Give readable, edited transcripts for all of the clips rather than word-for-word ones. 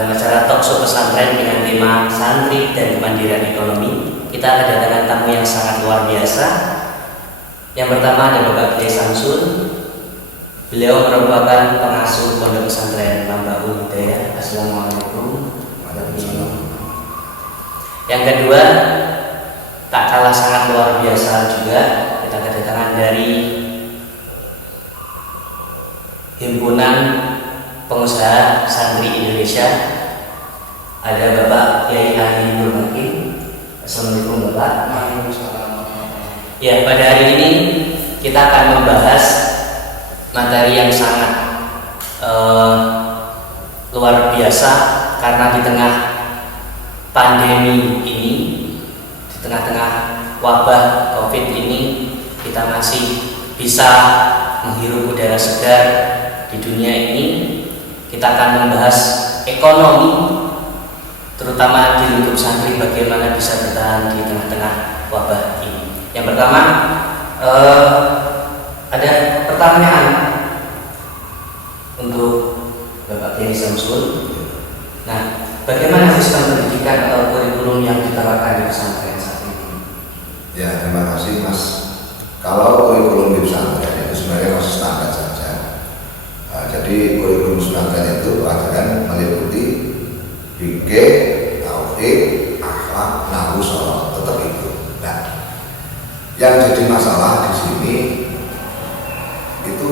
dalam acara Talkshow Pesantren dengan tema Santri dan Kemandirian Ekonomi. Kita kedatangan tamu yang sangat luar biasa. Yang pertama ada Bapak Kiai Samsul. Beliau merupakan pengasuh Pondok Pesantren Mambaul Hidayah. Assalamualaikum warahmatullahi wabarakatuh. Yang kedua, tak kalah sangat luar biasa juga, kita kedatangan dari Himpunan Pengusaha Santri Indonesia. Ada Bapak Kiai Haji Nur Makin. Assalamualaikum Bapak. Ya, pada hari ini kita akan membahas materi yang sangat luar biasa, karena di tengah pandemi ini, di tengah-tengah wabah COVID ini, kita masih bisa menghirup udara segar di dunia ini. Kita akan membahas ekonomi, terutama di lingkup santri, bagaimana bisa bertahan di tengah-tengah wabah ini. Yang pertama, ada pertanyaan untuk Bapak Kiai Samsul. Nah, bagaimana sistem pendidikan atau kurikulum yang diterapkan di pesantren saat ini? Ya, terima kasih Mas. Kalau kurikulum di pesantren itu sebenarnya masih standar saja. Jadi kurikulum pesantren itu akan meliputi fikih, tauhid, akhlak, nahwu, shalah, tetap itu. Nah, yang jadi masalah di sini itu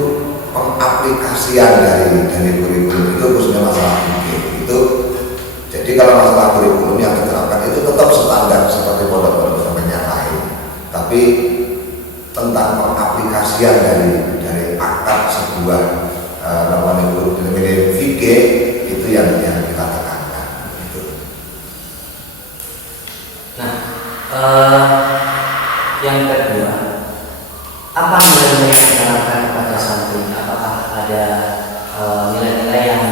pengaplikasian dari kurikulum itu, khususnya masalah fikih itu. Jadi kalau masalah kurikulum yang diterapkan itu tetap standar seperti pondok-pondok pesantren yang lain, tapi tentang pengaplikasian dari akad sebuah namanya fikih itu yang kita tekankan. Gitu. Nah, yang kedua, apa nilai-nilai yang diterapkan kepada santri? Apakah ada nilai-nilai yang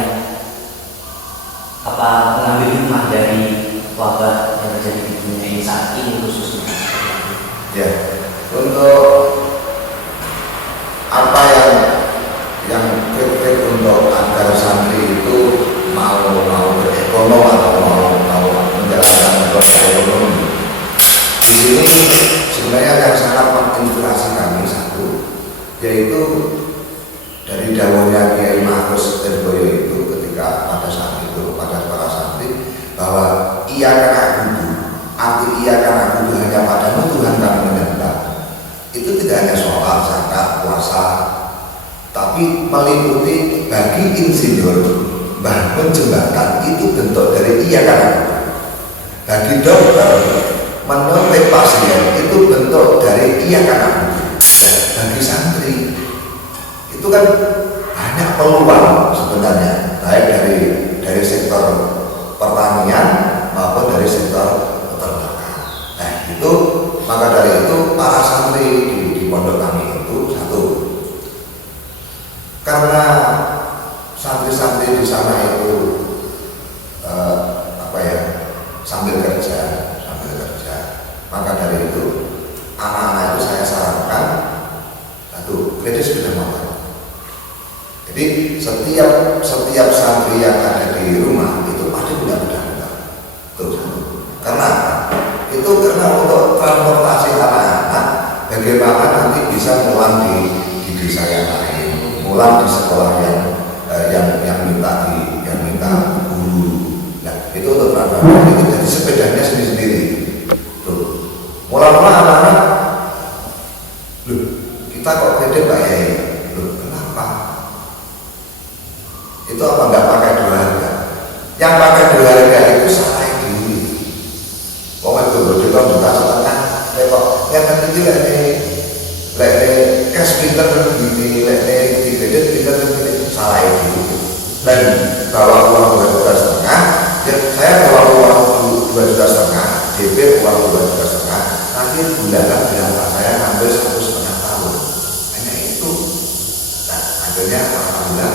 mengambil hikmah dari wabah yang terjadi di dunia ini saat ini khususnya? Ya, untuk apa yang fit untuk agar santri itu mau berekonom atau mau menjalankan ekonomi. Di sini sebenarnya yang sangat menginspirasi kami satu, yaitu dari dawuhnya Kiai Mahfuz Terboyo itu ketika pada saat itu pada para santri, bahwa ia karena arti ia karena hanya padamu Tuhan kami menyembah. Itu tidak hanya sholat, zakat, puasa, tapi meliputi bagi insinyur bangun jembatan itu bentuk dari ia karena bagi dokter menolong pasien itu bentuk dari ia karena bagi santri itu kan banyak peluang sebenarnya, baik dari sektor pertanian maupun dari sektor peternakan. Nah itu, maka dari itu para santri di pondok kami itu satu, karena santri-santri di sana itu sambil kerja, maka dari itu anak-anak itu saya sarankan satu, kredit sepeda motor. Jadi setiap santri yang ada di rumah itu pasti punya sepeda motor. Tuh satu. Karena untuk transportasi anak-anak, bagaimana nanti bisa mulang di desa yang lain, mulang di sekolah yang minta guru. Nah itu untuk transportasi itu jadi sepedanya sendiri-sendiri. Tuh. Mula-mula anak-anak, loh kita kok kredit Pak Yai? Loh kenapa? Itu apa nggak pakai dua harga? Yang pakai dua harga itu salah diri. Itu juta setengah. Kok yang ketiga lek cash pinter begini, lek di kredit pinter begini, salah diri. Dan bawa uang 2,5 juta, saya bawa uang 2,5 juta, DP uang 2,5 juta, nanti bulanan berapa saya ngambil 1,5 tahun. Hanya itu. Nah akhirnya alhamdulillah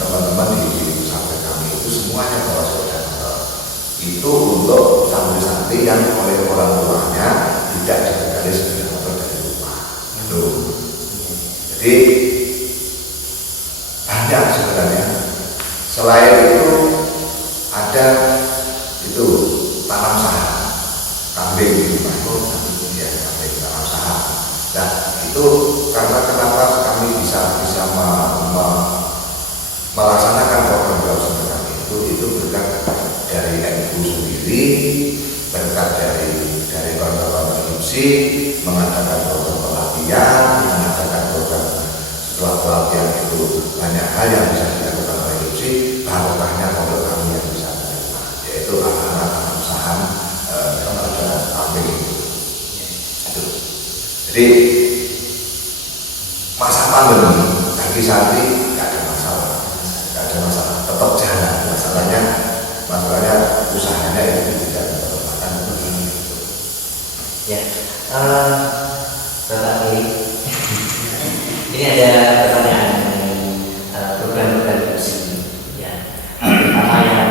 teman-teman di pesantren kami itu semuanya bawa sepeda motor. Itu untuk santri-santri yang oleh orang tuanya tidak dibekali sepeda motor dari rumah. Jadi banyak sebenarnya. Selain itu ada itu tanam saham kambing gitu Pak. Ya, kambing tanam saham. Nah itu karena kenapa kami bisa melaksanakan program wirausaha kami itu berkat dari NU sendiri, berkat dari kawan-kawan IMSI mengadakan program pelatihan, mengadakan program setelah pelatihan itu banyak hal yang bisa dilakukan oleh IMSI, barokahnya pondok kami yang bisa menerima, yaitu anak-anak tanam saham kepada kambing itu. Jadi masa pandemi bagi santri nggak ada masalah, tetap jalan. Masalahnya usahanya itu tidak termakan begini. Ya, Bapak Kiri, ini ada pertanyaan mengenai program-program IMSI, ya, terutama yang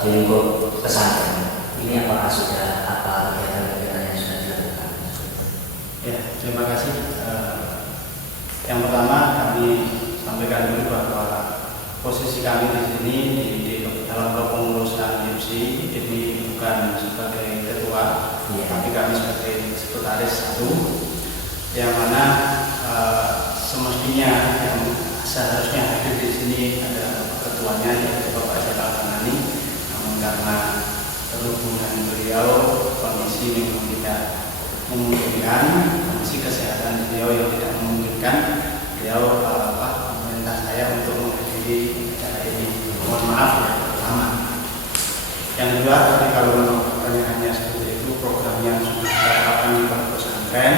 di lingkup pesantren. Ini apakah sudah apa kegiatan-kegiatan yang sudah dilakukan? Ya, terima kasih. Yang pertama kami sampaikan dulu bahwa posisi kami di sini di dalam kepengurusan IMSI ini bukan sebagai ketua, tapi kami sebagai sekretaris satu, yang mana semestinya yang seharusnya hadir di sini ada ketuanya yaitu Bapak Jalal Kanani, namun karena berhubungan beliau kondisi memang tidak memungkinkan, kondisi kesehatan beliau yang tidak memungkinkan, beliau meminta saya untuk menghadiri acara ini. Mohon maaf ya pertama. Yang kedua, tadi kalau memang pertanyaannya seperti itu, program yang sudah diterapkan di pondok pesantren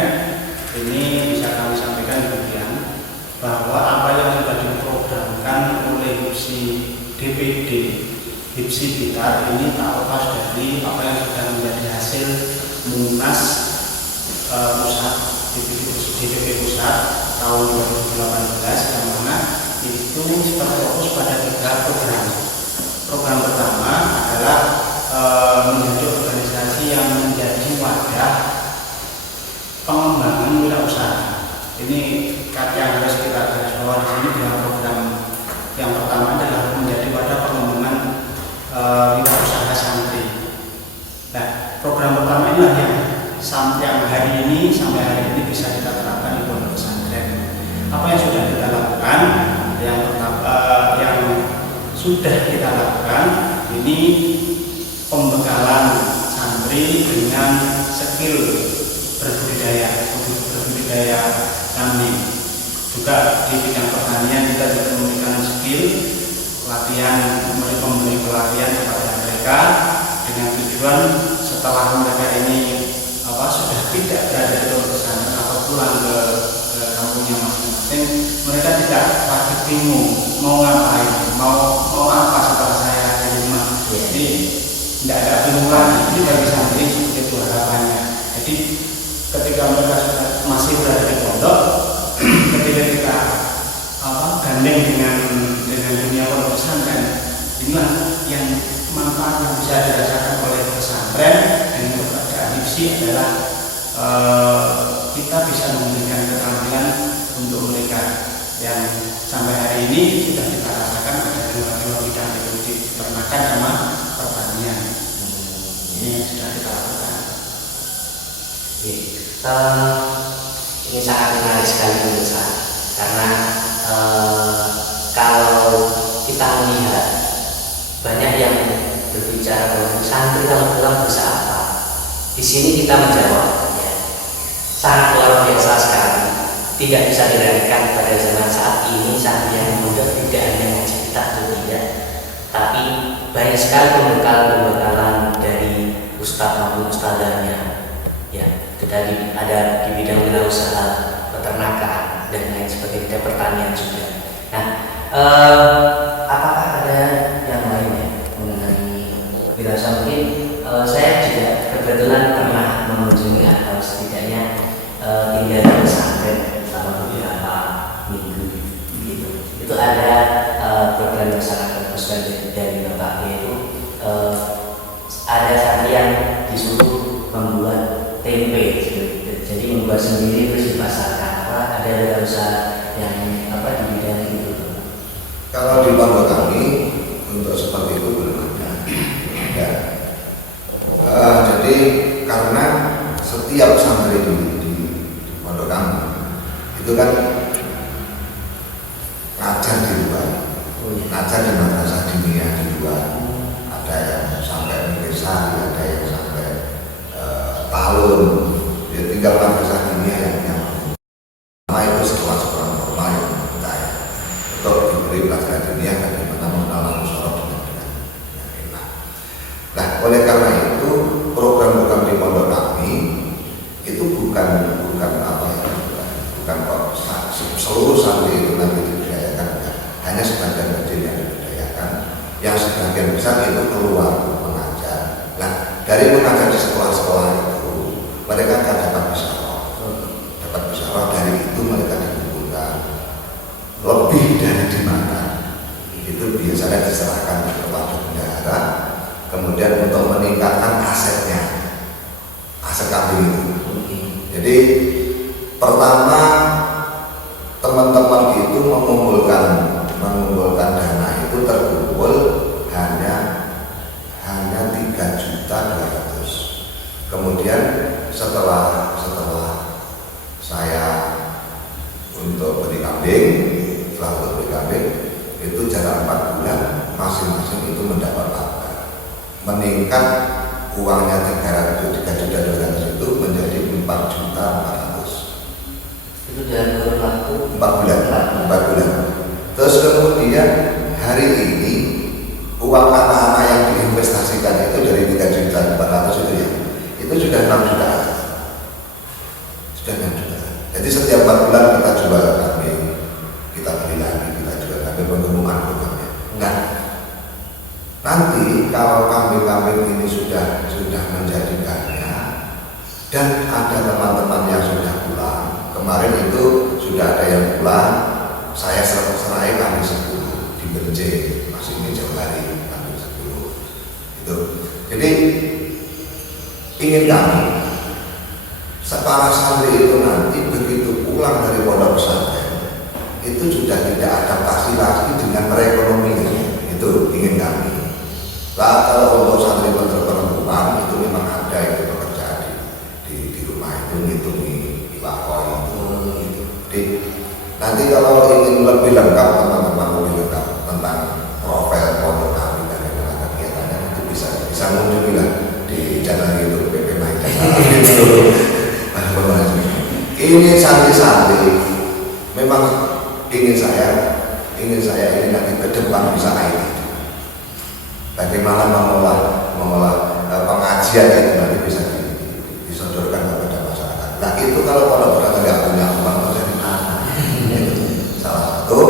ini bisa kami sampaikan demikian, bahwa apa yang sudah diprogramkan oleh HIPSI DPD HIPSI Blitar ini tak lepas dari apa yang sudah menjadi hasil Munas pusat DPD pusat tahun 2018, yang mana itu terfokus pada 3 program. Program pertama adalah menjadi organisasi yang menjadi wadah pengembangan wirausaha. Ini yang harus kita garis bawah di sini dalam program yang pertama adalah menjadi wadah pengembangan wirausaha santri. Nah, program pertama inilah yang hari ini sampai hari ini bisa kita terapkan di pondok pesantren. Apa yang sudah kita lakukan? Yang pertama yang sudah kita lakukan ini pembekalan santri dengan skill berbudidaya kambing. Juga di bidang pertanian kita juga memberikan skill pelatihan, memberi pelatihan kepada mereka dengan tujuan setelah mereka ini sudah tidak berada di pondok pesantren atau pulang ke kampungnya masing-masing, mereka tidak lagi bingung mau ngapain, mau apa setelah saya di rumah. Jadi tidak ada bingung lagi. Ini bagi santri seperti itu harapannya. Jadi ketika mereka sudah masih berada di pondok, ketika kita gandeng dengan dunia pondok pesantren, inilah yang manfaat yang bisa dirasakan oleh pesantren dan keberadaan HIPSI adalah kita bisa memberikan keterampilan untuk mereka yang sampai hari ini sudah kita rasakan ada 2 bidang, yaitu peternakan sama pertanian. Ini sudah kita lakukan. Ini sangat menarik sekali menurut saya, karena kalau kita melihat banyak yang berbicara bahwa santri kalau pulang bisa apa, di sini kita menjawab sangat luar biasa sekali. Tidak bisa dirayakan pada zaman saat ini santri yang muda tidak hanya ngaji kita atau tidak, tapi banyak sekali pembekalan dari ustadz maupun ustadzahnya. Ya, tadi ada di bidang wirausaha, peternakan dan lain sebagainya, pertanian juga. Nah, apakah ada yang lainnya mengenai wirausaha? Mungkin saya juga kebetulan pernah mengunjungi atau setidaknya tinggal di pesantren selama beberapa minggu gitu. Itu ada program yang sangat bagus dari Bapak itu, ada santri yang disuruh membuat tempe gitu. Jadi membuat sendiri terus dipasarkan. Ada wirausaha yang di bidang itu? Kalau di pondok kami untuk seperti itu belum ada. Jadi karena setiap santri di pondok kami itu kan ngajar di luar, ngajar di madrasah diniyah di luar. Ada yang sampai Milisari, ada yang sampai tahun. Dia tinggal madrasah diniyah yang nama itu sekolah-sekolah normal yang percaya untuk diberi pelajaran diniyah dan dimana mengenal musyarah dengan enak. Nah, oleh karena itu program-program di pondok kami itu bukan apa ya, bukan kok seluruh santri itu nanti diberdayakan, hanya sebagian kecil yang diberdayakan, yang sebagian besar itu keluar mengajar. Nah, dari mengajar di sekolah-sekolah itu mereka akan dapat bisyarah, dari itu mereka dikumpulkan lebih dari di mana itu biasanya diserahkan kepada bendahara, kemudian untuk meningkatkan asetnya, aset kambing itu. Jadi pertama teman-teman itu mengumpulkan dana itu terkumpul hanya 3.200.000. Kemudian setelah saya untuk beli kambing, itu jarak 4 bulan masing-masing itu mendapat laba, meningkat uangnya 3.200.000 itu menjadi 4.400.000. Itu dalam kurun waktu 4 bulan. Terus kemudian hari ini uang anak-anak yang diinvestasikan itu dari 3.400.000 itu ya, itu sudah 6 juta. Jadi setiap 4 bulan kita jual kambing, kita beli lagi, kita jual kambing, pengembangan programnya. Nah, nanti kalau kambing-kambing ini sudah menjadi banyak dan ada teman-teman yang sudah pulang, kemarin itu sudah ada yang pulang, saya serai kambing 10 di Benje, masih ini jauh hari kambing 10 itu. Jadi ingin kami para santri itu nanti begitu pulang dari pondok pesantren itu sudah tidak adaptasi lagi dengan perekonomian, itu ingin kami. Lah kalau untuk santri perempuan itu memang ada itu pekerjaan di rumah itu ngitungi wakoi itu. Jadi nanti kalau ingin lebih lengkap teman-teman lebih lengkap tentang profil pondok kami dan kegiatannya itu bisa muncul bilang di channel YouTube PP Maida. Ini santri-santri memang ingin saya ini nanti ke depan bisa IT. Bagaimana mengolah pengajian itu nanti bisa disodorkan kepada masyarakat. Nah itu kalau orang nggak punya uang terjadi apa? Salah satu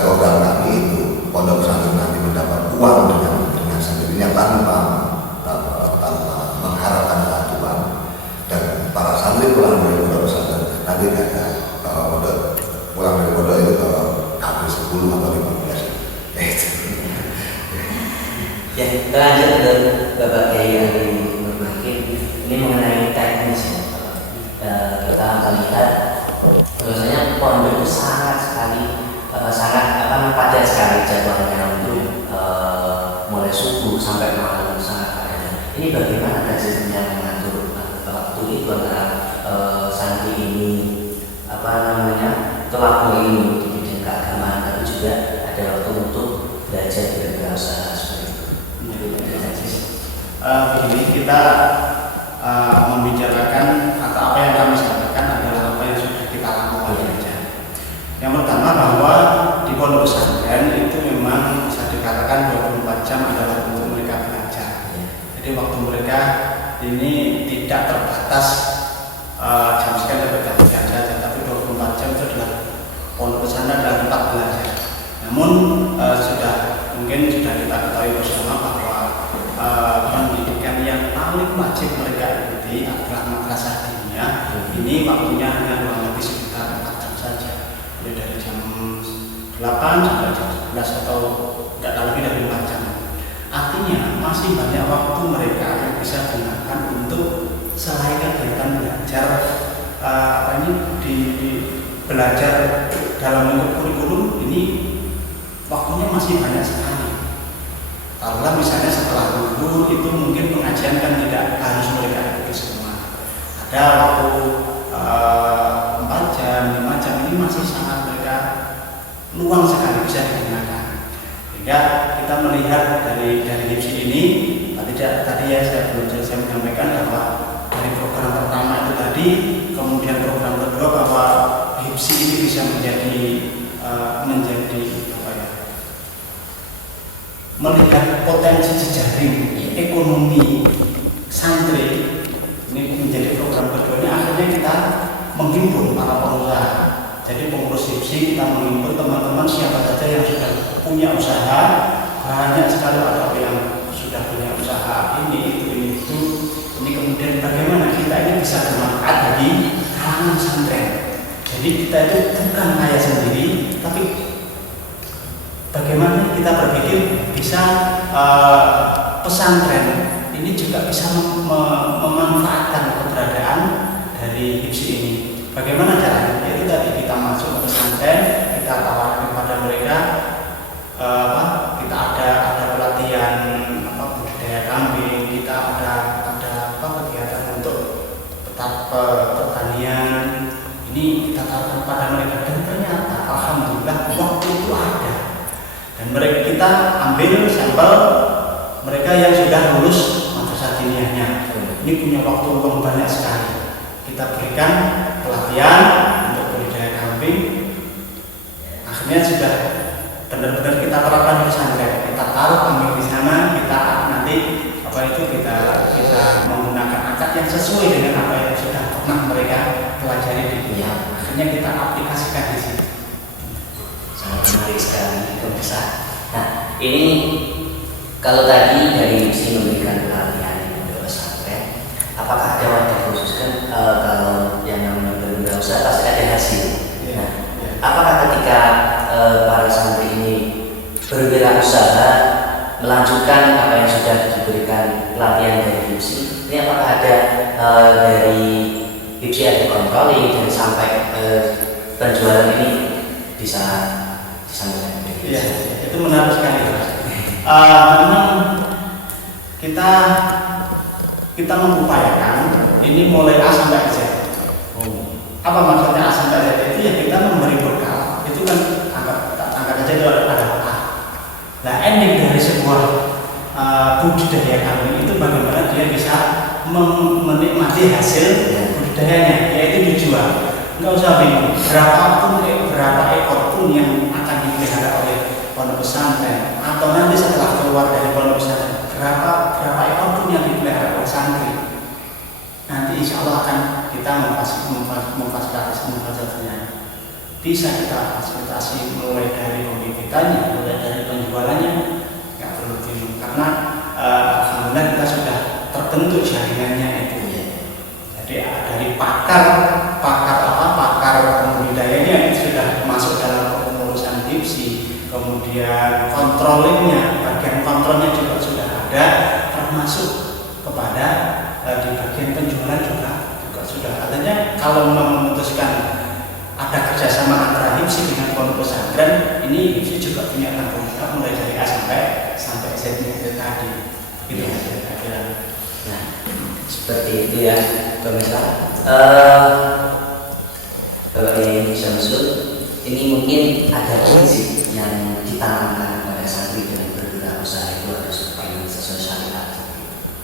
program kami itu pondok pesantren nanti mendapat uang dengan sendirinya tanpa mengharapkan bantuan, dan para santri pulang dari pondok pesantren nanti ada pulang dari pondok itu kalau habis 10 atau 15 itu. Ya, kita lanjut ke Bapak Kiai Ali Nurmakin. Ini mengenai teknis ya. Kita akan lihat bahwasanya pondok itu sangat padat sekali jadwalnya untuk mulai subuh sampai malam, sangat padat. Ini bagaimana sistemnya mengatur waktu itu antara santri ini pelaku ini di bidang keagamaan, tapi juga ada waktu untuk belajar berwirausaha seperti itu. Begini, kita membicarakan atau apa yang kami sampaikan adalah apa yang sudah kita lakukan saja. Yang pertama bahwa di pondok pesantren itu memang bisa dikatakan 24 jam adalah untuk mereka belajar. Jadi waktu mereka ini tidak terbatas jam sekian sampai jam sekian saja, tapi 24 jam itu adalah pondok pesantren adalah tempat belajar. Namun mungkin sudah kita ketahui bersama bahwa pendidikan yang paling wajib mereka ikuti adalah madrasah diniyah. Ini waktunya hanya kurang lebih sekitar 4 jam saja, mulai dari jam 8 sampai jam 11 atau tidak lebih dari 4 jam. Artinya masih banyak waktu mereka yang bisa digunakan untuk selain kegiatan belajar di belajar dalam bentuk kurikulum ini waktunya masih banyak sekali. Taruhlah misalnya setelah dulu itu mungkin pengajian kan tidak harus mereka ikuti semua. Ada waktu 4 jam, 5 jam ini masih sangat mereka luang sekali bisa digunakan. Sehingga kita melihat dari HIPSI ini tadi ya saya belum selesai menyampaikan bahwa dari program pertama itu tadi, kemudian program kedua bahwa HIPSI ini bisa menjadi apa ya, melihat potensi jejaring ekonomi santri. Ini menjadi program keduanya, akhirnya kita menghimpun para pengusaha. Jadi pengurus HIPSI kita menghimpun teman-teman siapa saja yang sudah punya usaha. Banyak sekali ada yang sudah punya usaha ini itu. Ini kemudian bagaimana kita ini bisa bermanfaat bagi kalangan pesantren. Jadi kita itu bukan kaya sendiri, tapi bagaimana kita berpikir bisa pesantren ini juga bisa memanfaatkan keberadaan dari HIPSI ini. Bagaimana caranya? Yaitu tadi kita masuk ke pesantren, kita tawarkan kepada mereka, kita ada pelatihan budidaya kambing, kita ada kegiatan untuk pertanian. Ini kita tawarkan kepada mereka dan ternyata alhamdulillah waktu itu ada. Dan mereka kita ambil sampel mereka yang sudah lulus madrasah diniyahnya. Ini punya waktu luang banyak sekali. Kita berikan pelatihan untuk budidaya kambing. Akhirnya sudah benar-benar kita terapkan di pesantren. Kita taruh kambing di sana, kita nanti kita menggunakan akad yang sesuai dengan apa yang sudah pernah mereka pelajari di kuliah. Akhirnya kita aplikasikan di sini. Sangat menarik sekali, pemirsa. Nah, ini kalau tadi dari HIPSI memberikan pelatihan di pondok pesantren, apakah ada wadah khusus kan? Kalau yang namanya berwirausaha pasti ada hasil. Nah, apakah ketika para santri ini berwirausaha melanjutkan apa yang sudah diberikan pelatihan dari HIPSI, ini apakah ada dari HIPSI ada controlling dan sampai penjualan ini bisa disampaikan? Iya, itu menarik sekali. Memang kita mengupayakan ini mulai A sampai Z. Apa maksudnya A sampai Z? Itu ya kita memberi bekal. Itu kan angkat aja itu ada A. Nah, ending dari sebuah budidaya kambing itu bagaimana dia bisa menikmati hasil budidayanya, yaitu dijual. Nggak usah bingung berapa ekor pun yang akan dipelihara oleh pondok pesantren, atau nanti setelah keluar dari pondok pesantren berapa ekor pun yang dipelihara oleh santri, nanti insya Allah akan kita memfasilitasinya. Bisa kita fasilitasi mulai dari pembibitannya, mulai dari penjualannya, nggak perlu bingung karena alhamdulillah kita sudah terbentuk jaringannya itu. Jadi dari pakar pembudidayanya itu sudah masuk dalam pengurusan HIPSI, kemudian kontrolingnya, bagian kontrolnya juga sudah ada, termasuk kepada di bagian penjualan juga sudah. Artinya kalau memutuskan ada kerjasama antara HIPSI dengan pondok pesantren, ini HIPSI juga punya tanggung jawab mulai dari A sampai Z-nya itu tadi. Gitu ya. Nah, seperti itu ya, pemirsa. Bapak Yai Syamsul, ini mungkin ada prinsip yang ditanamkan pada santri dengan berwirausaha itu harus sesuai syariat.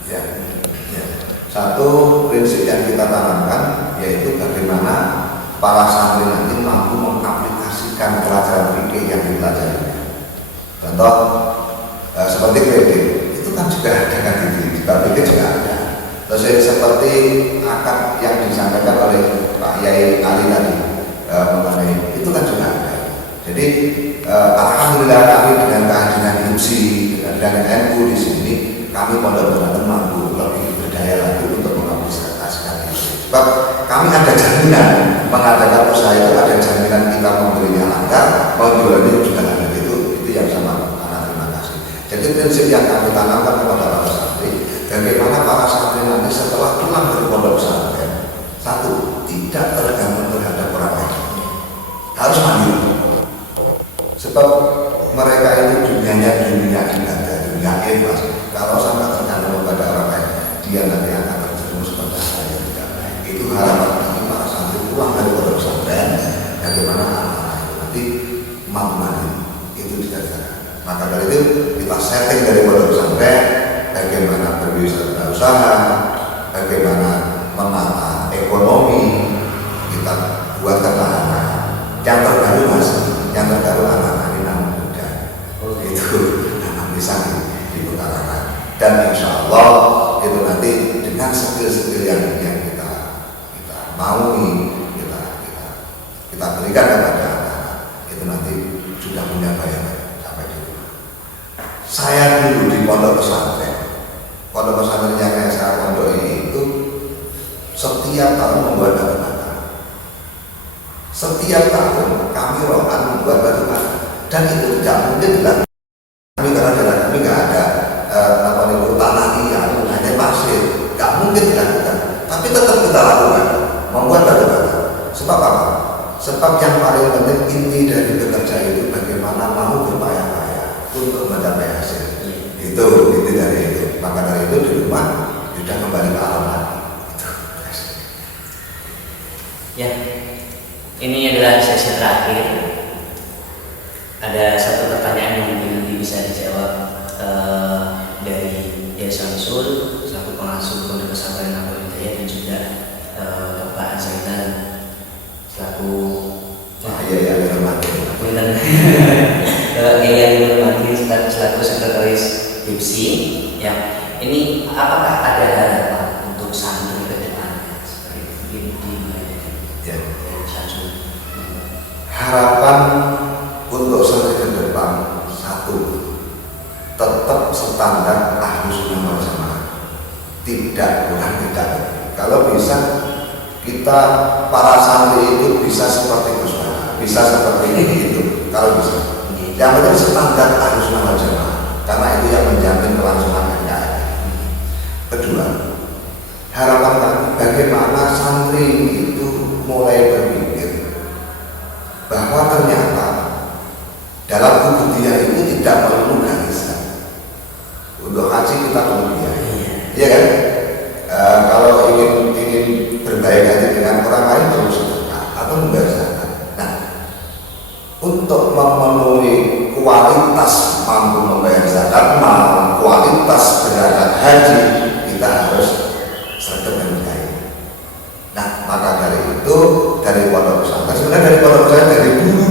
Ya. Satu prinsip yang kita tanamkan yaitu bagaimana para santri nanti mampu mengaplikasikan pelajaran fikih yang dipelajari. Contoh seperti kredit itu kan juga ada kan di fikih juga ada. Terus seperti akad yang disampaikan oleh Pak Yai Ali tadi mengenai itu kan juga ada. Jadi alhamdulillah kami dengan kehadiran HIPSI dan NU di sini, kami benar-benar mampu lebih berdaya lagi untuk mengaplikasikan itu. Sebab kami ada jaminan mengadakan usaha itu, ada jaminan kita membelinya lancar, penjualannya juga ada itu yang sama. Karena terima kasih. Jadi prinsip yang kami tanamkan kepada para santri, bagaimana para santri nanti setelah pulang dari pondok pesantren, satu, tidak tergantung terhadap orang lain, harus mandiri. Sebab mereka itu dunianya dunia ibadah, dunia ikhlas. Kalau sampai tergantung harapan kami para santri pulang dari pondok pesantren, bagaimana anak-anak itu nanti mampu mandiri itu dikerjakan. Maka dari itu kita setting dari pondok pesantren, bagaimana berwirausaha, bagaimana menata ekonomi, kita buatkan anak-anak yang terbaru yang terbaru anak-anak ini anak muda, itu anak bisa diutarakan, dan insya Allah itu nanti dengan skill-skill yang kita mau kita berikan kepada anak-anak, itu nanti sudah punya bayangan sampai di rumah. Saya dulu di pondok pesantren yang saya pondok ini itu setiap tahun membuat batu bata. Setiap tahun kami rokan membuat batu bata, dan itu tidak mungkin dilakukan kami karena dalam kami nggak ada tanah liat, hanya pasir, nggak mungkin dilakukan. Tapi tetap kita lakukan membuat batu bata. Sebab apa? Sebab yang paling penting inti dari bekerja itu bagaimana mau berpayah-payah untuk mencapai hasil. Itu inti dari itu. Maka dari itu di rumah sudah kembali ke alam lagi. Ya, ini adalah sesi terakhir. Ada satu pertanyaan yang mungkin nanti bisa dijawab dari Dia Samsul selaku pengasuh Pondok Pesantren Nurul Hidayah, dan juga Pak Zainal selaku selaku sekretaris HIPSI. Ya, ini apakah ada harapan untuk santri ke depannya seperti ya. Harapan untuk santri ke depan, satu, tetap standar Ahlus Sunnah wal Jamaah, tidak kurang tidak lebih. Kalau bisa kita para santri itu bisa seperti Gus Miftah, bisa seperti itu kalau bisa. Yang penting standar Ahlus Sunnah wal Jamaah, karena itu yang menjamin kelangsungan NKRI. Kedua, harapan kami bagaimana santri itu mulai berpikir bahwa ternyata dalam Ubudiyah itu tidak perlu garisan. Untuk haji kita perlu biaya, iya kan? Kalau ingin berbaik hati dengan orang lain perlu sedekah atau membayar zakat. Nah, untuk memenuhi kualitas mampu membayar zakat, kualitas berangkat haji, kita harus serta menikahi. Nah, maka dari itu dari pondok pesantren, sebenarnya dari pondok pesantren dari dulu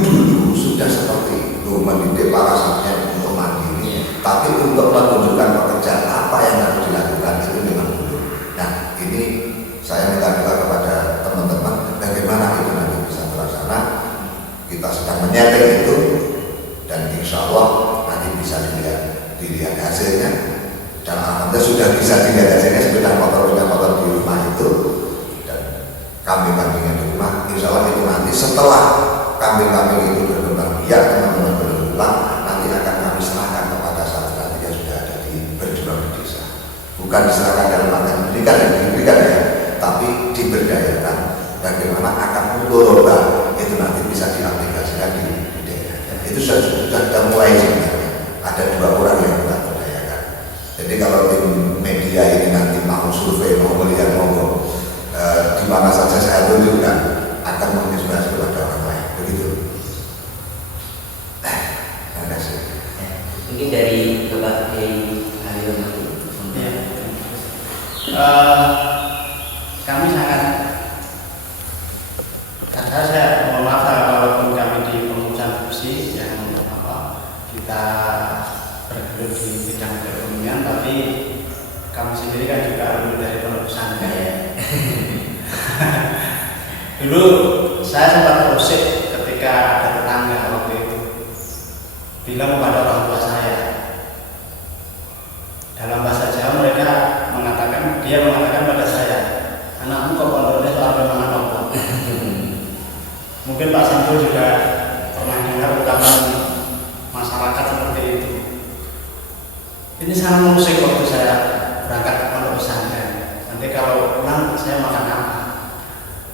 sudah seperti itu, mendidik para santri untuk mandiri, tapi untuk menunjukkan pekerjaan apa yang harus dilakukan itu memang dulu. Nah, ini saya minta doa kepada teman-teman bagaimana itu nanti bisa terlaksana. Kita sedang menyeting itu, dan insya Allah nanti bisa dilihat hasilnya. Dan alhamdulillah sudah bisa dilihat hasilnya, sepeda motor di rumah itu, dan kambing-kambingnya di rumah. Insya Allah itu nanti setelah kambing-kambing itu berkembang biak, teman-teman berulang, nanti akan kami serahkan kepada santri yang sudah ada di berjuang di desa. Bukan diserahkan dalam arti pendidikan yang diberikan ya, tapi diberdayakan. Bagaimana akan mudoroba itu nanti bisa diaplikasikan di daerah. Itu sudah mulai sebenarnya. Ada 2 orang yang kita berdayakan. Jadi kalau tim media ini nanti mau survei, mau melihat di mana saja saya tunjukkan, akan menginspirasi kepada orang lain. Begitu. Terima kasih. Mungkin dari Bapak Kiai Halil nanti. Kami sangat, saya mohon maaf walaupun kami di pengurusan kursi yang kita bergelut di bidang perekonomian, tapi kami sendiri kan juga alumni dari pondok pesantren. Dulu saya sempat terusik ketika ada tetangga waktu itu bilang kepada orang tua saya, dalam bahasa Jawa mereka dia mengatakan pada saya, anakmu ke pondoknya soal bagaimana apa? Mungkin Pak Samsul juga pernah dengar ungkapan masyarakat seperti itu. Ini sangat mengusik waktu saya berangkat ke pondok pesantren. Nanti kalau pulang saya makan apa?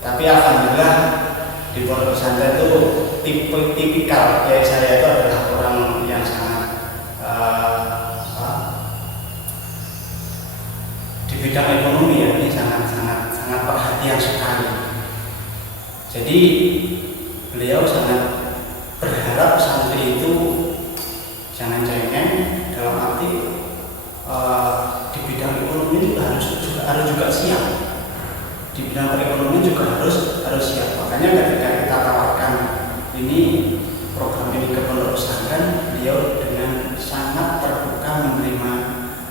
Tapi alhamdulillah di pondok pesantren itu tipikal kiai saya itu adalah orang yang sangat di bidang ekonomi ya, ini sangat sangat perhatian sekali. Jadi beliau sangat berharap santri itu jangan cengeng, dalam arti di bidang ekonomi juga harus siap. Di bidang perekonomian juga harus siap. Makanya ketika kita tawarkan ini program ini ke pondok pesantren, beliau dengan sangat terbuka menerima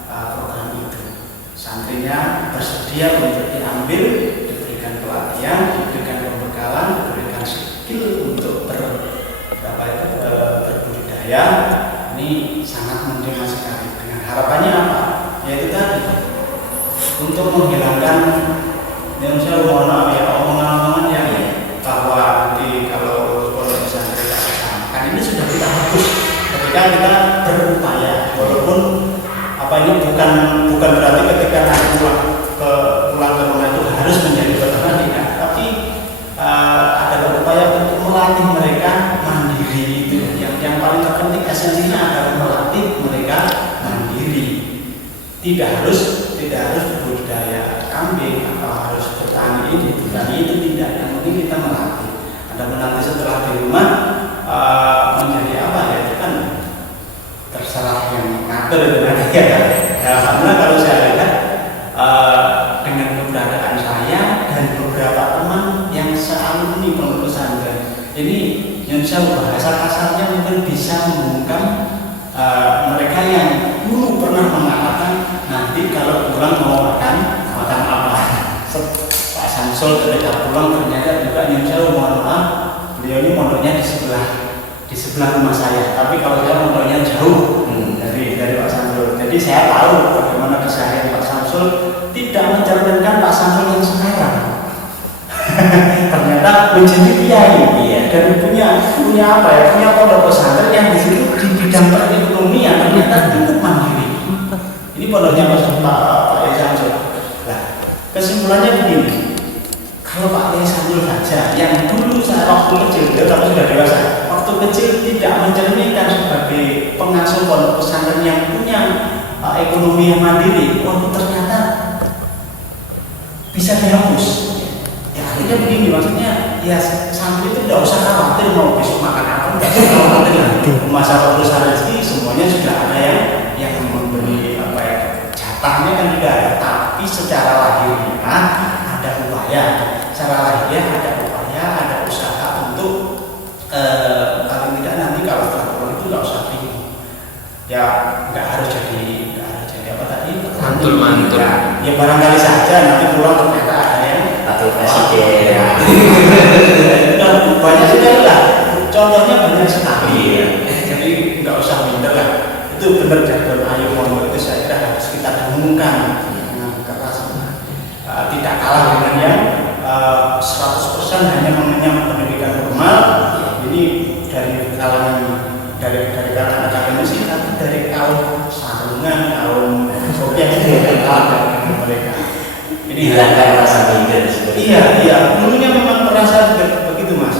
program itu. Santrinya bersedia untuk diambil, diberikan pelatihan, diberikan pembekalan, diberikan skill untuk berbudidaya. Ini sangat menerima sekali. Dengan harapannya apa? Yaitu tadi untuk menghilangkan yang saya mohon maaf ya, omongan-omongan yang bahwa nanti kalau pondok pesantren tidak kesana, ini sudah kita hapus ketika kita berupaya. Walaupun ini bukan berarti ketika nanti pulang ke rumah itu harus menjadi peternak, tidak. Tapi ada berupaya untuk melatih mereka mandiri itu. Yang paling terpenting esensinya adalah melatih mereka mandiri. Tidak harus berbudidaya kambing atau harus bertani itu tidak. Yang penting kita melatih. Adapun nanti setelah di rumah menjadi apa ya, itu kan terserah yang ngatur dengan ya. Karena kalau saya lihat dengan keberadaan saya dan beberapa teman yang sealumni pondok pesantren ini, yang saya bahasa kasarnya mungkin bisa membungkam mereka yang dulu pernah mengatakan nanti kalau pulang mau makan apa. Pak Samsul ketika pulang ternyata juga yang saya mohon maaf, beliau ini pondoknya di sebelah rumah saya, tapi kalau saya pondoknya jauh dari Pak Samsul. Jadi saya tahu bagaimana keseharian Pak Samsul tidak mencerminkan Pak Samsul yang sekarang. Ternyata menjadi kiai dan punya pondok pesantren yang di situ di bidang perekonomian ternyata cukup mandiri. Ini pondoknya Pak Samsul. Nah, kesimpulannya begini. Kalau Pak Samsul saja yang dulu saya waktu kecil, dia sudah dewasa, waktu kecil tidak mencerminkan sebagai pengasuh pondok pesantren yang punya ekonomi yang mandiri, ternyata bisa dihapus. Ya akhirnya begini, maksudnya ya santri itu tidak usah khawatir mau besok makan apa, tidak usah khawatir lagi. Masalah urusan rezeki semuanya sudah ada yang memberi jatahnya kan juga ada, tapi secara lahiriah ada upaya. Secara lahiriah ada upaya, ada usaha untuk paling tidak nanti kalau setelah pulang itu nggak usah bingung. Ya nggak harus jadi apa tadi? Mantul. Ya barangkali saja nanti pulang ternyata ada yang atau presiden. Banyak sekali lah. Contohnya banyak sekali. Jadi nggak usah minder lah. Itu benar jargon Ayu Mono itu saya kira harus kita dengungkan dengan keras. Tidak kalah dengan yang 100% hanya mengenyam pendidikan formal. Ini dari kalangan akademisi, tapi dari kaum sarungan, kaum sopir itu kalah dengan mereka. Ini hilangkan rasa minder. Iya. Dulunya memang merasa begitu Mas.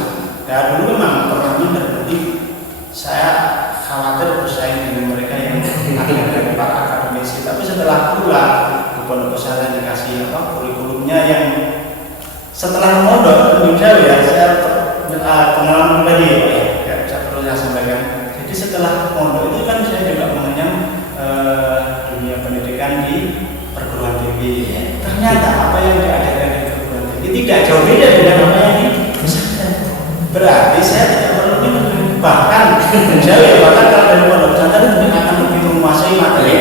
Ya dulu memang pernah minder. Jadi saya khawatir bersaing dengan mereka yang dari para akademisi. Tapi setelah pulang ke pondok pesantren dikasih kurikulumnya yang setelah mondok menurut saya pengalaman pribadi ya saya perlu saya sampaikan. Jadi setelah mondok itu kan saya juga mengenyam dunia pendidikan di perguruan tinggi. Ternyata apa yang diajarkan di perguruan tinggi tidak jauh beda dengan apa yang di pesantren. Berarti saya tidak perlu bahkan kalau dari pondok pesantren akan lebih menguasai materi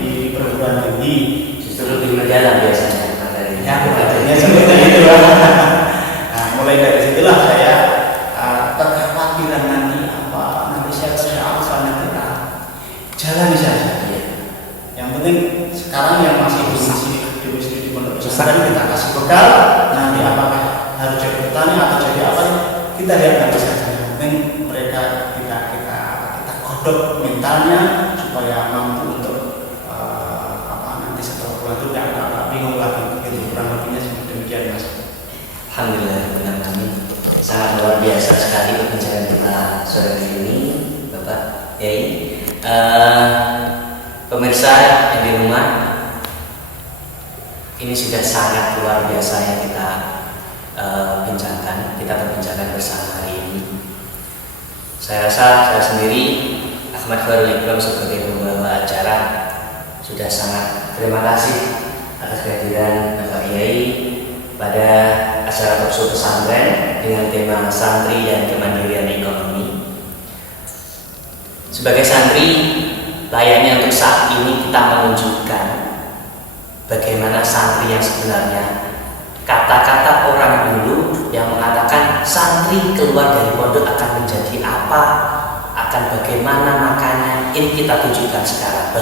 di perguruan tinggi. Justru lebih berjalan biasanya. Ya, artinya seperti itu. Nah, mulai dari situlah saya kekhawatiran nanti saya nanti jalani saja. Yang penting sekarang yang masih domisili di pondok pesantren kita kasih bekal. Nanti apakah harus jadi petani atau jadi apa kita lihat nanti saja. Yang penting mereka kita godok mentalnya supaya mampu untuk nanti setelah pulang itu tidak bingung lagi. Kurang lebihnya seperti demikian Mas. Alhamdulillah, benar kami sangat luar biasa sekali perbincangan kita sore hari ini, Bapak Yai. Pemirsa yang di rumah, ini sudah sangat luar biasa yang kita perbincangkan bersama hari ini. Saya rasa saya sendiri, Ahmad Khairul Ikram sebagai pembawa acara, sudah sangat terima kasih atas kehadiran Bapak Kiai pada acara talkshow pesantren dengan tema santri dan kemandirian ekonomi. Sebagai santri, layaknya untuk saat ini kita menunjukkan bagaimana santri yang sebenarnya. Kata-kata orang dulu yang mengatakan santri keluar dari pondok akan menjadi apa, akan bagaimana makanya, ini kita tunjukkan sekarang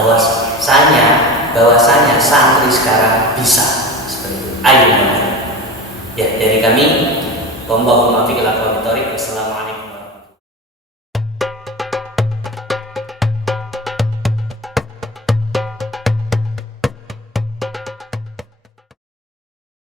bahwasanya santri sekarang bisa seperti itu. Ayo, ya dari kami, Allahumma fiqh al-qawmi thoriq. Wassalamualaikum.